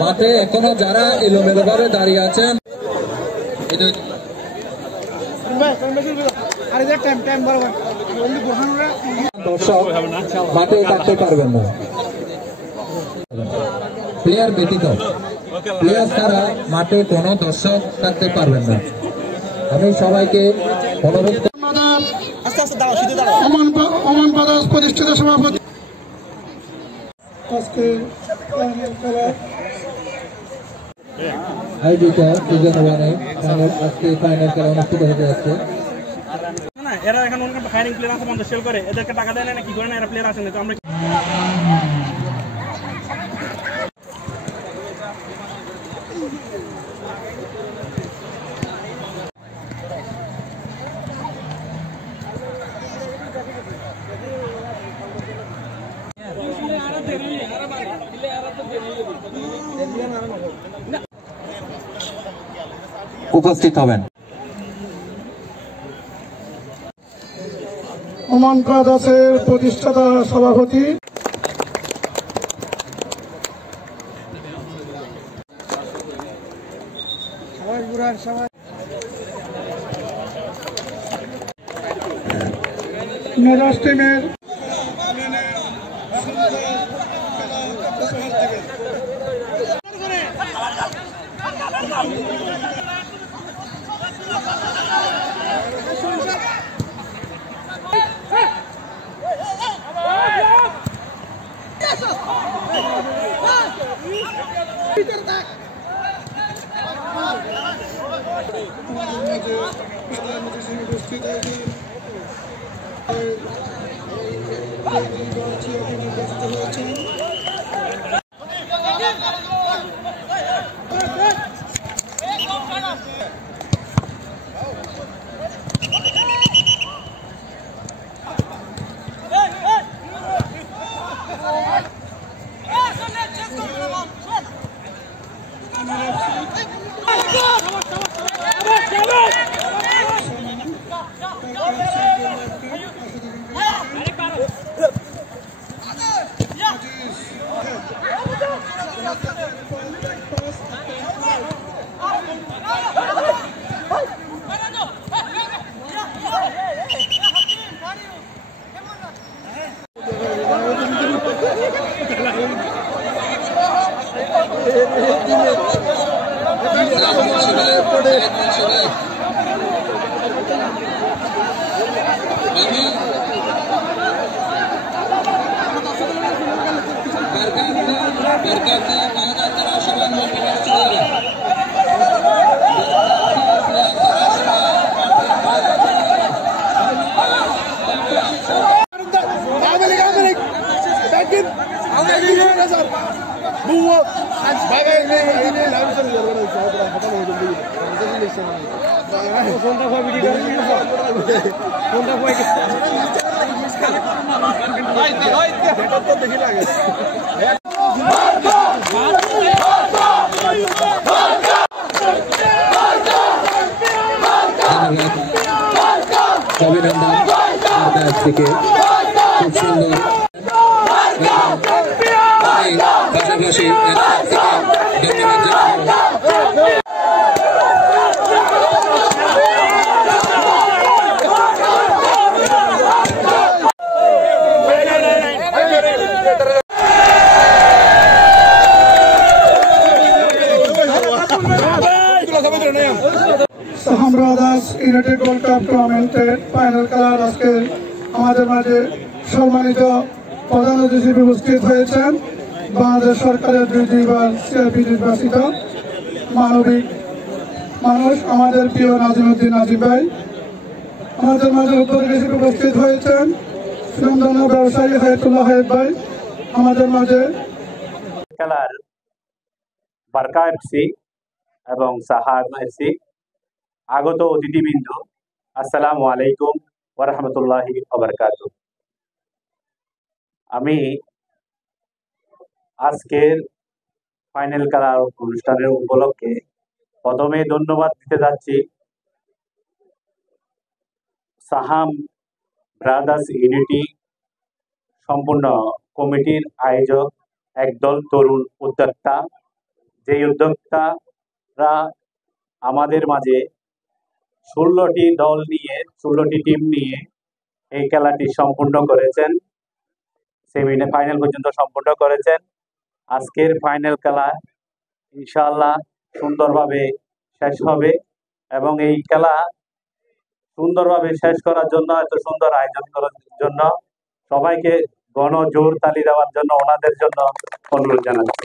মাঠে এখনো যারা এলোমেলোভাবে দাঁড়িয়ে আছেন দর্শক মাঠে থাকতে পারবেন না, প্লেয়ার ব্যতীত প্লেয়ার ছাড়া মাঠে কোনো দর্শক থাকতে পারবেন না। আমি সবাইকে অনুরোধ প্রতিষ্ঠিত সভাপতি আজকে ফাইনাল খেলা অনুষ্ঠিত হতে যাচ্ছে। এরা এখন ফায়ারিং প্লেয়ার আছে বন্ধ সেল করে, এদেরকে টাকা দেয় না কি করে না, এরা প্লেয়ার আছে না তো আমরা উপস্থিত হবেন। ওমান ব্রাদার্সের প্রতিষ্ঠাতা সভাপতি মেজাজ টিমের উপস্থিত হয়েছে অভিনন্দন থেকে খুব সুন্দর পাশাপাশি ধন্যবাদ Soham brothers United gold cup টুর্নামেন্টের ফাইনাল খেলার আজকে আমাদের মাঝে সম্মানিত প্রধান অতিথি উপস্থিত হয়েছেন বাংলাদেশ সরকারের দুইবার সিআইপি নির্বাচিত মানবিক মানুষ আমাদের প্রিয় নাজিমউদ্দিন নাজিম ভাই। আমাদের মাঝে উপস্থিত উপস্থিত হয়েছেন সুনামধন্য ব্যবসায়ী হায়াতুল্লাহ হায়াত ভাই। আমাদের মাঝে খেলার বারকা এফসি এবং সাহার এফসি আগত অতিথিবৃন্দ, আসসালামু আলাইকুম ওয়া রাহমাতুল্লাহি ওয়া বারাকাতুহু। আমি আজকের ফাইনাল খেলার অনুষ্ঠানের উপলক্ষে প্রথমে ধন্যবাদ দিতে যাচ্ছি সাহাম ব্রাদার্স ইউনিটি সম্পূর্ণ কমিটির আয়োজক একদল তরুণ উদ্যোক্তা, যেই উদ্যোক্তারা আমাদের মাঝে 16টি দল নিয়ে 16টি টিম নিয়ে এই খেলাটি সম্পূর্ণ করেছেন, ফাইনাল পর্যন্ত সম্পূর্ণ করেছেন। আজকের ফাইনাল খেলা ইনশাআল্লাহ সুন্দরভাবে শেষ হবে এবং এই খেলা সুন্দরভাবে শেষ করার জন্য, এত সুন্দর আয়োজন করার জন্য সবাইকে জোর তালি দেওয়ার জন্য ওনাদের জন্য অনুরোধ জানাচ্ছি।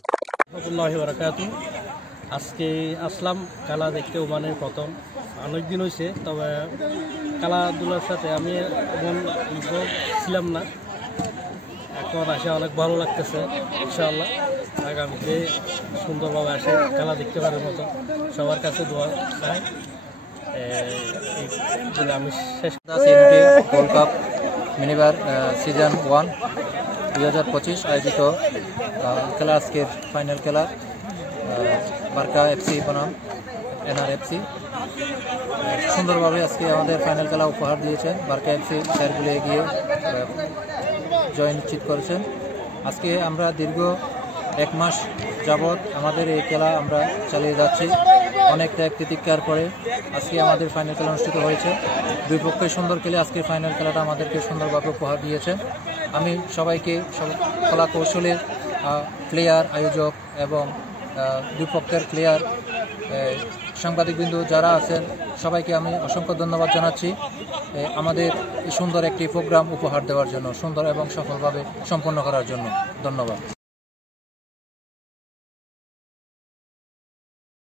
আজকে আসলাম খেলা দেখতে, ওমানের প্রথম। অনেকদিন হয়েছে, তবে খেলাধুলার সাথে আমি এমন ছিলাম না, এখন আসে অনেক ভালো লাগতেছে। ইনশাআল্লাহ আগামীতে সুন্দরভাবে আসে খেলা দেখতে পারার মতো সবার কাছে দোয়া চাই। আমি শেষ গোল্ড কাপ মিনিবার সিজন 1 2025 আয়োজিত খেলা, আজকের ফাইনাল খেলা বারকা এফসি বনাম এনআরএফসি। সুন্দরভাবে আজকে আমাদের ফাইনাল খেলা উপহার দিয়েছেন। বারকা এফসি শেয়ারগুলো এগিয়ে জয় নিশ্চিত করেছেন। আজকে আমরা দীর্ঘ 1 মাস যাবৎ আমাদের এই খেলা আমরা চালিয়ে যাচ্ছি। অনেক ত্যাগ তিতিক্ষার পরে আজকে আমাদের ফাইনাল খেলা অনুষ্ঠিত হয়েছে। দুই পক্ষে সুন্দর খেলে আজকে ফাইনাল খেলাটা আমাদেরকে সুন্দরভাবে উপহার দিয়েছেন। আমি সবাইকে কলা কৌশলের প্লেয়ার, আয়োজক এবং দুই পক্ষের প্লেয়ার, সাংবাদিকবৃন্দ যারা আছেন সবাইকে আমি অসংখ্য ধন্যবাদ জানাচ্ছি আমাদের সুন্দর একটি প্রোগ্রাম উপহার দেওয়ার জন্য, সুন্দর এবং সফলভাবে সম্পন্ন করার জন্য। ধন্যবাদ।